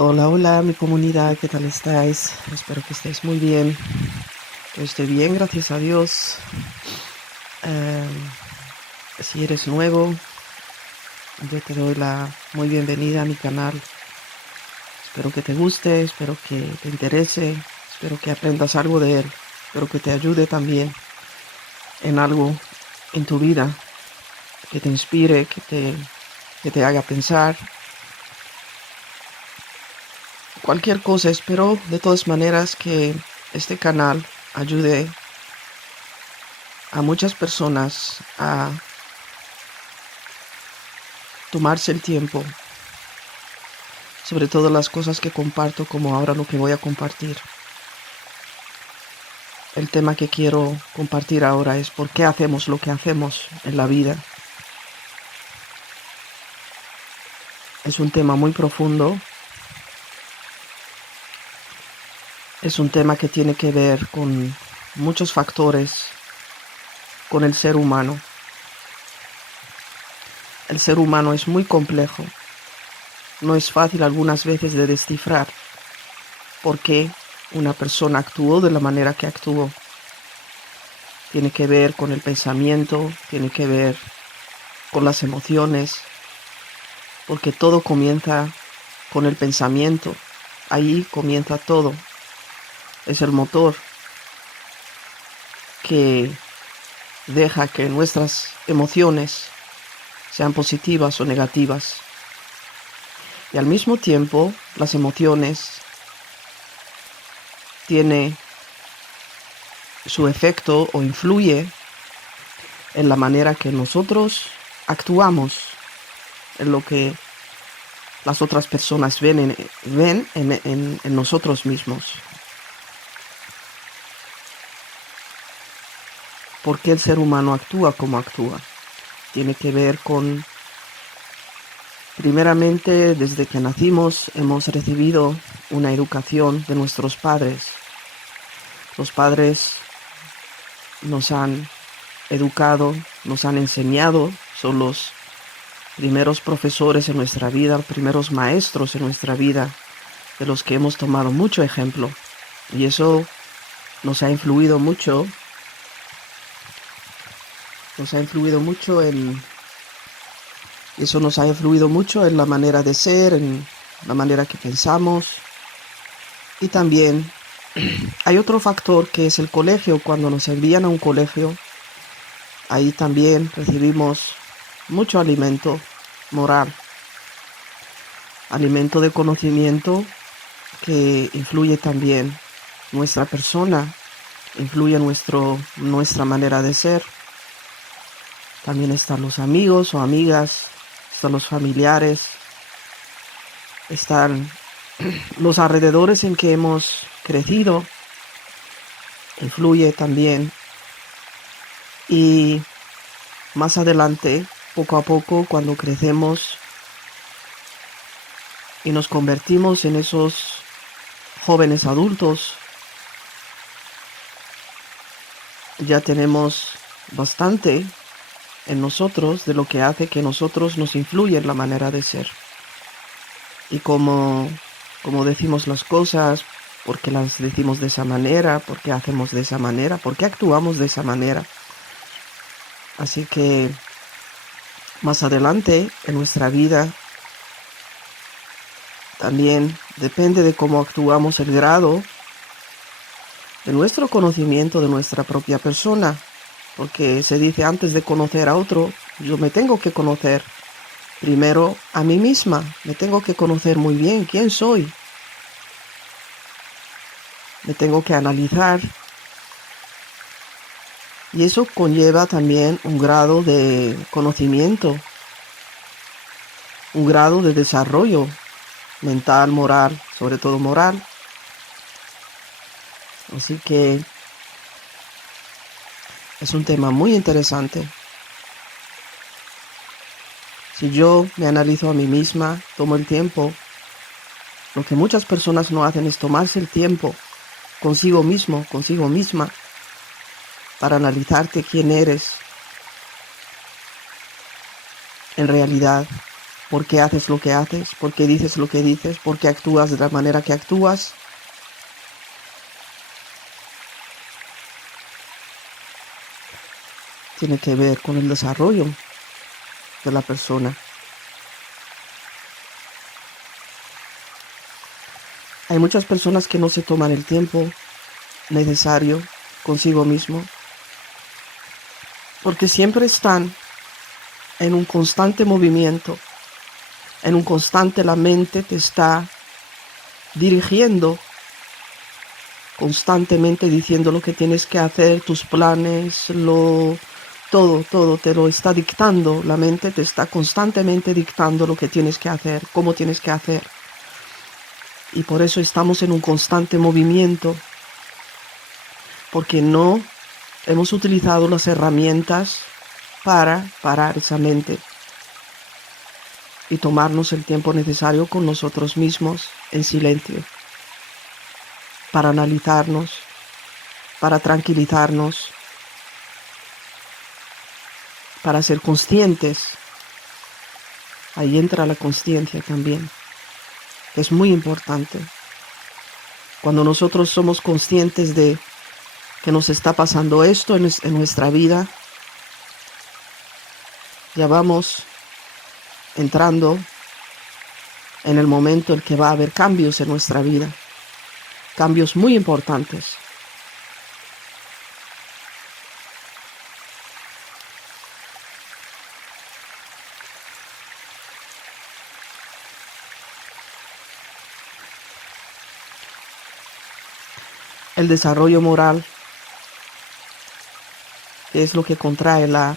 Hola, hola, mi comunidad, ¿qué tal estáis? Espero que estéis muy bien. Yo estoy bien, gracias a Dios. Eh, si eres nuevo, yo te doy la muy bienvenida a mi canal. Espero que te guste, espero que te interese, espero que aprendas algo de él, espero que te ayude también en algo en tu vida, que te inspire, que te haga pensar. Cualquier cosa, espero de todas maneras que este canal ayude a muchas personas a tomarse el tiempo, sobre todo las cosas que comparto, como ahora lo que voy a compartir. El tema que quiero compartir ahora es por qué hacemos lo que hacemos en la vida. Es un tema muy profundo, es un tema que tiene que ver con muchos factores, con el ser humano. El ser humano es muy complejo, no es fácil algunas veces de descifrar por qué una persona actuó de la manera que actuó. Tiene que ver con el pensamiento, tiene que ver con las emociones, porque todo comienza con el pensamiento. Ahí comienza todo. Es el motor que deja que nuestras emociones sean positivas o negativas. Y al mismo tiempo, las emociones tienen su efecto o influye en la manera que nosotros actuamos, en lo que las otras personas ven en nosotros mismos. ¿Por qué el ser humano actúa como actúa? Tiene que ver con, primeramente, desde que nacimos hemos recibido una educación de nuestros padres. Los padres nos han educado, nos han enseñado, son los primeros profesores en nuestra vida, los primeros maestros en nuestra vida, de los que hemos tomado mucho ejemplo. Y eso nos ha influido mucho, nos ha influido mucho en la manera de ser, en la manera que pensamos. Y también hay otro factor que es el colegio. Cuando nos envían a un colegio, ahí también recibimos mucho alimento moral, alimento de conocimiento que influye también nuestra persona, influye nuestra manera de ser. También están los amigos o amigas, están los familiares, están los alrededores en que hemos crecido, influye también. Y más adelante, poco a poco, cuando crecemos y nos convertimos en esos jóvenes adultos, ya tenemos bastante en nosotros de lo que hace que nosotros nos influya en la manera de ser. Y como decimos las cosas, por qué las decimos de esa manera, por qué hacemos de esa manera, por qué actuamos de esa manera. Así que más adelante en nuestra vida también depende de cómo actuamos el grado de nuestro conocimiento de nuestra propia persona, porque se dice antes de conocer a otro, yo me tengo que conocer primero a mí misma, me tengo que conocer muy bien quién soy, me tengo que analizar y eso conlleva también un grado de conocimiento, un grado de desarrollo mental, moral, sobre todo moral. Así que es un tema muy interesante. Si yo me analizo a mí misma, tomo el tiempo, lo que muchas personas no hacen es tomarse el tiempo consigo mismo, consigo misma, para analizarte quién eres en realidad. por qué haces lo que haces, por qué dices lo que dices, por qué actúas de la manera que actúas. Tiene que ver con el desarrollo de la persona. Hay muchas personas que no se toman el tiempo necesario consigo mismo, porque siempre están en un constante movimiento, en un constante, la mente te está dirigiendo, constantemente diciendo lo que tienes que hacer, tus planes, todo te lo está dictando. La mente te está constantemente dictando lo que tienes que hacer, cómo tienes que hacer. Y por eso estamos en un constante movimiento, porque no hemos utilizado las herramientas para parar esa mente y tomarnos el tiempo necesario con nosotros mismos en silencio, para analizarnos, para tranquilizarnos, para ser conscientes. Ahí entra la consciencia también, que es muy importante. Cuando nosotros somos conscientes de que nos está pasando esto en nuestra vida, ya vamos entrando en el momento en que va a haber cambios en nuestra vida, cambios muy importantes. El desarrollo moral, que es lo que contrae la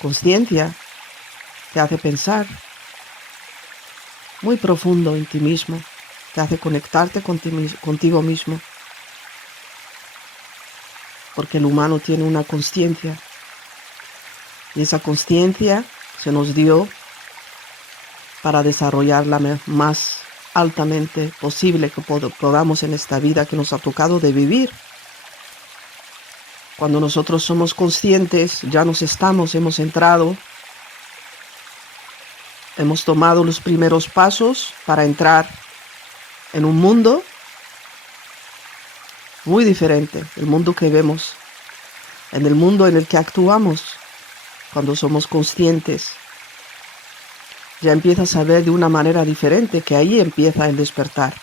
conciencia, te hace pensar muy profundo en ti mismo, te hace conectarte contigo mismo, porque el humano tiene una consciencia, y esa consciencia se nos dio para desarrollarla más altamente posible que podamos en esta vida que nos ha tocado de vivir. Cuando nosotros somos conscientes, ya hemos entrado, hemos tomado los primeros pasos para entrar en un mundo muy diferente, el mundo que vemos, en el mundo en el que actuamos. Cuando somos conscientes, ya empiezas a ver de una manera diferente, que ahí empieza el despertar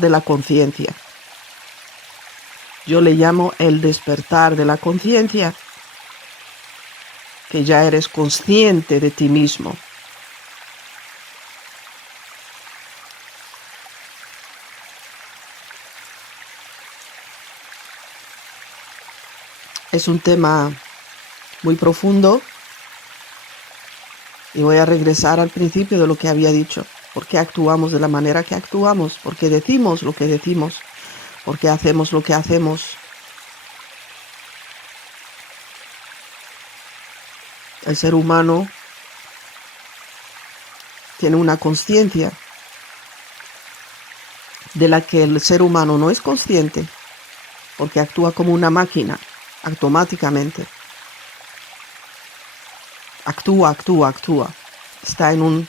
de la conciencia. Yo le llamo el despertar de la conciencia, que ya eres consciente de ti mismo. Es un tema muy profundo y voy a regresar al principio de lo que había dicho. ¿Por qué actuamos de la manera que actuamos? ¿Por qué decimos lo que decimos? ¿Por qué hacemos lo que hacemos? El ser humano tiene una conciencia de la que el ser humano no es consciente, porque actúa como una máquina, automáticamente. Actúa. Está en un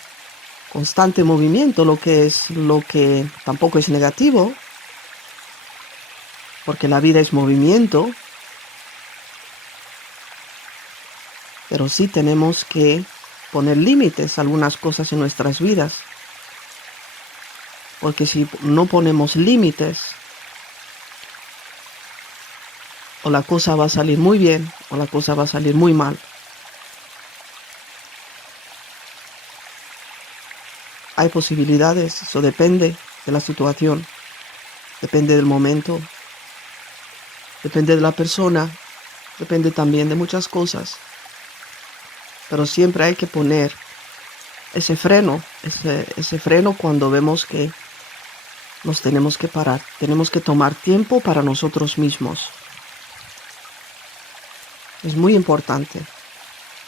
constante movimiento, lo que tampoco es negativo, porque la vida es movimiento, pero sí tenemos que poner límites a algunas cosas en nuestras vidas, porque si no ponemos límites, o la cosa va a salir muy bien o la cosa va a salir muy mal. Hay posibilidades, eso depende de la situación, depende del momento, depende de la persona, depende también de muchas cosas. Pero siempre hay que poner ese freno cuando vemos que nos tenemos que parar. Tenemos que tomar tiempo para nosotros mismos. Es muy importante.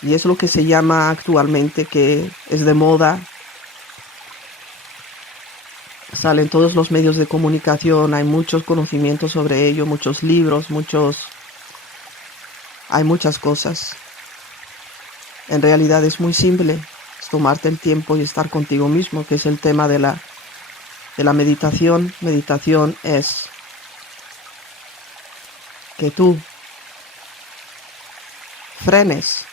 Y es lo que se llama actualmente, que es de moda. Salen todos los medios de comunicación, hay muchos conocimientos sobre ello, muchos libros, hay muchas cosas. En realidad es muy simple, es tomarte el tiempo y estar contigo mismo, que es el tema de la meditación. Meditación es que tú frenes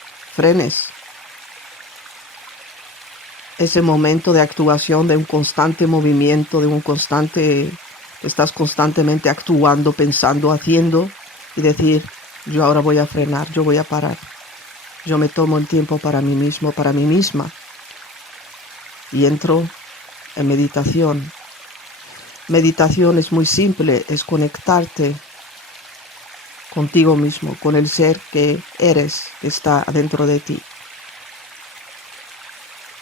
ese momento de actuación, de un constante movimiento, estás constantemente actuando, pensando, haciendo, y decir, yo ahora voy a frenar, yo voy a parar, yo me tomo el tiempo para mí mismo, para mí misma, y entro en meditación. Meditación es muy simple, es conectarte contigo mismo, con el ser que eres, que está dentro de ti.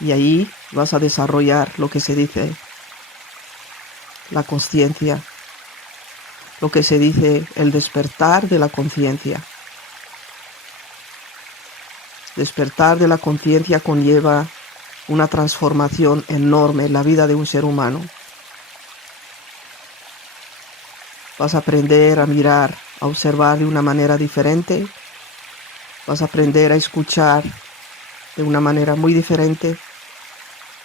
Y ahí vas a desarrollar lo que se dice la conciencia, lo que se dice el despertar de la conciencia. Despertar de la conciencia conlleva una transformación enorme en la vida de un ser humano. Vas a aprender a mirar, a observar de una manera diferente. Vas a aprender a escuchar de una manera muy diferente.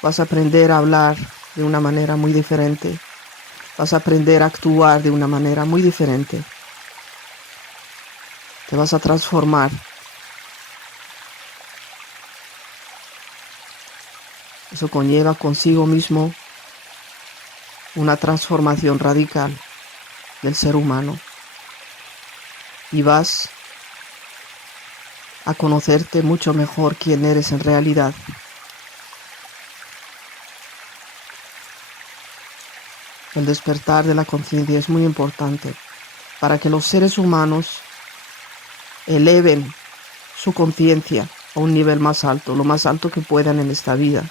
Vas a aprender a hablar de una manera muy diferente. Vas a aprender a actuar de una manera muy diferente. Te vas a transformar. Eso conlleva consigo mismo una transformación radical del ser humano. Y vas a conocerte mucho mejor quién eres en realidad. El despertar de la conciencia es muy importante para que los seres humanos eleven su conciencia a un nivel más alto, lo más alto que puedan en esta vida.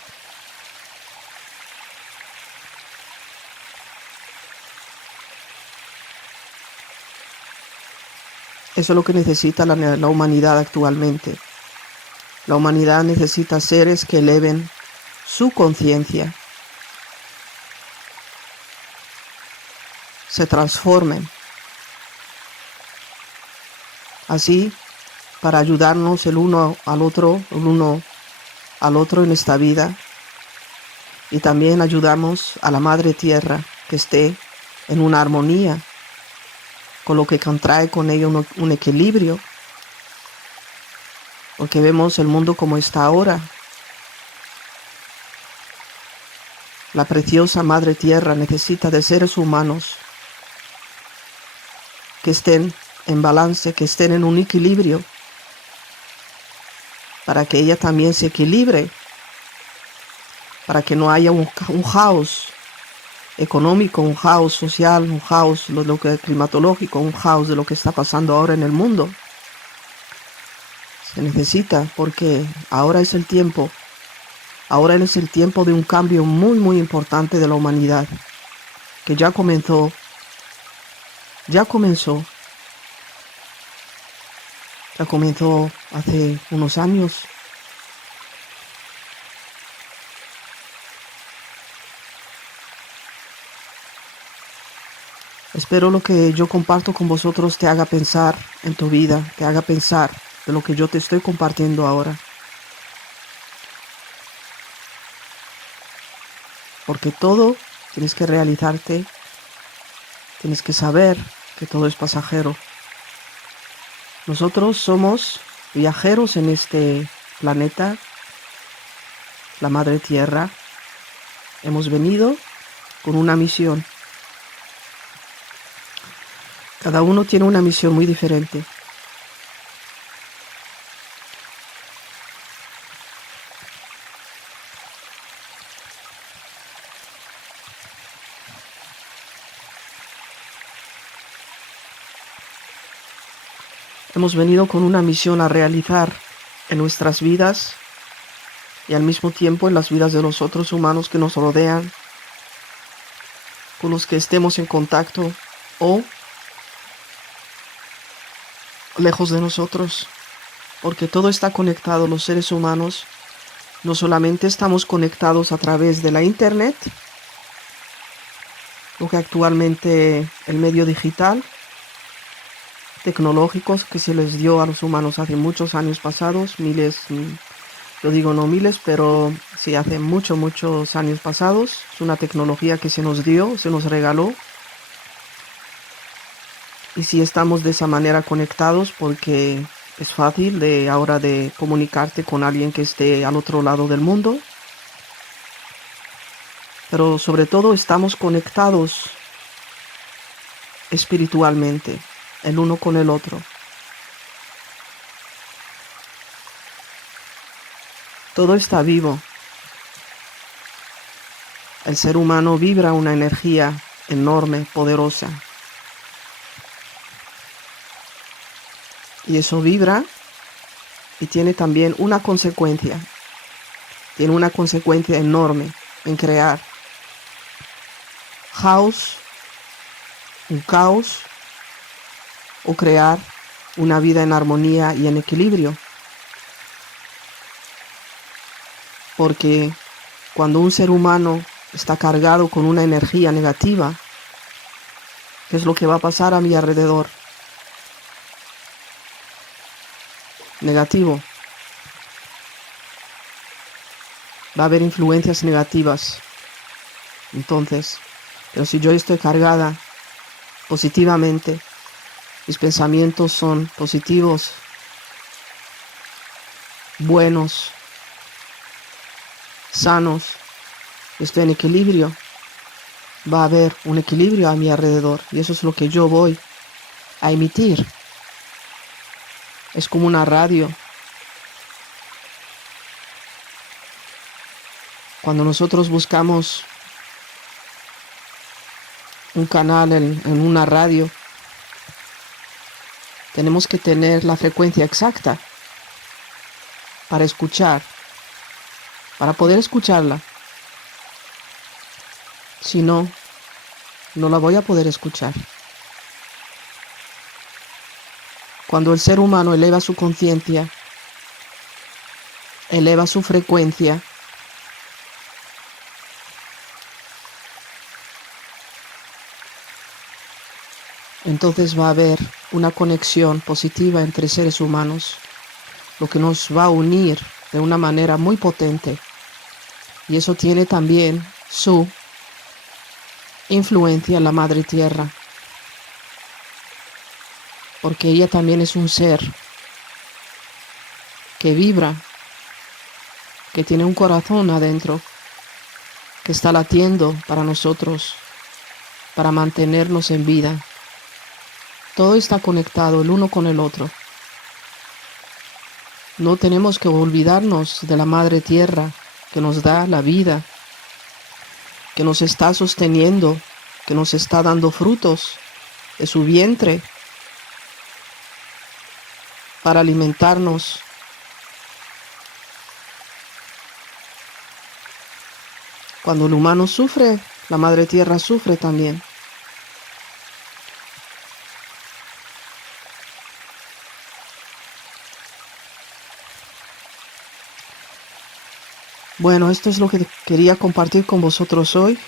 Eso es lo que necesita la humanidad actualmente. La humanidad necesita seres que eleven su conciencia, se transformen. Así, para ayudarnos el uno al otro en esta vida, y también ayudamos a la Madre Tierra que esté en una armonía, con lo que contrae con ella un equilibrio, porque vemos el mundo como está ahora. La preciosa Madre Tierra necesita de seres humanos que estén en balance, que estén en un equilibrio, para que ella también se equilibre, para que no haya un caos económico, un caos social, un caos climatológico, un caos de lo que está pasando ahora en el mundo. Se necesita, porque ahora es el tiempo de un cambio muy, muy importante de la humanidad, que ya comenzó hace unos años. Espero lo que yo comparto con vosotros te haga pensar en tu vida, te haga pensar de lo que yo te estoy compartiendo ahora. Porque todo tienes que realizarte, tienes que saber que todo es pasajero. Nosotros somos viajeros en este planeta, la Madre Tierra. Hemos venido con una misión. Cada uno tiene una misión muy diferente. Hemos venido con una misión a realizar en nuestras vidas y al mismo tiempo en las vidas de los otros humanos que nos rodean, con los que estemos en contacto o lejos de nosotros, porque todo está conectado. Los seres humanos no solamente estamos conectados a través de la internet, lo que actualmente el medio digital tecnológicos que se les dio a los humanos hace muchos años pasados, Yo digo no miles, pero sí hace muchos años pasados. Es una tecnología que se nos dio, se nos regaló. Y sí estamos de esa manera conectados porque es fácil de ahora de comunicarte con alguien que esté al otro lado del mundo. Pero sobre todo estamos conectados espiritualmente, el uno con el otro. Todo está vivo. El ser humano vibra una energía enorme, poderosa. Y eso vibra y tiene también una consecuencia. Tiene una consecuencia enorme en crear un caos, o crear una vida en armonía y en equilibrio. Porque cuando un ser humano está cargado con una energía negativa, ¿qué es lo que va a pasar a mi alrededor? Negativo. Va a haber influencias negativas. Entonces, pero si yo estoy cargada positivamente, mis pensamientos son positivos, buenos, sanos, estoy en equilibrio, va a haber un equilibrio a mi alrededor y eso es lo que yo voy a emitir. Es como una radio. Cuando nosotros buscamos un canal en una radio, tenemos que tener la frecuencia exacta para escuchar, para poder escucharla. Si no, no la voy a poder escuchar. Cuando el ser humano eleva su conciencia, eleva su frecuencia, entonces va a haber una conexión positiva entre seres humanos, lo que nos va a unir de una manera muy potente. Y eso tiene también su influencia en la Madre Tierra, porque ella también es un ser que vibra, que tiene un corazón adentro, que está latiendo para nosotros, para mantenernos en vida. Todo está conectado el uno con el otro. No tenemos que olvidarnos de la Madre Tierra que nos da la vida, que nos está sosteniendo, que nos está dando frutos de su vientre para alimentarnos. Cuando el humano sufre, la Madre Tierra sufre también. Bueno, esto es lo que quería compartir con vosotros hoy.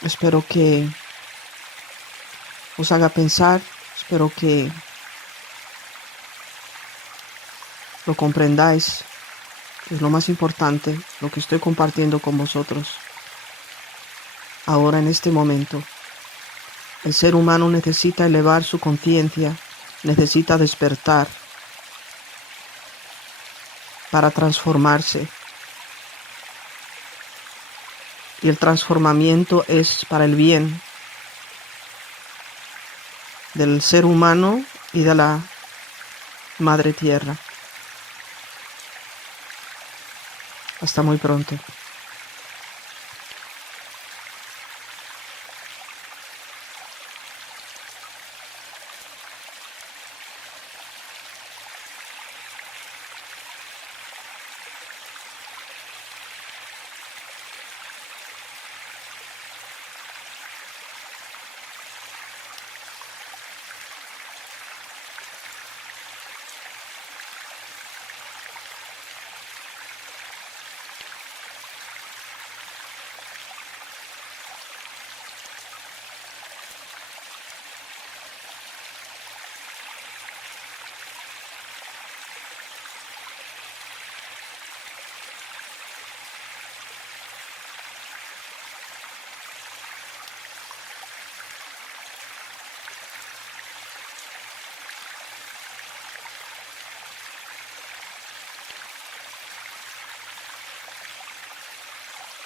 Espero que os haga pensar, espero que lo comprendáis. Es lo más importante, lo que estoy compartiendo con vosotros. Ahora, en este momento, el ser humano necesita elevar su conciencia, necesita despertar para transformarse. Y el transformamiento es para el bien del ser humano y de la Madre Tierra. Hasta muy pronto.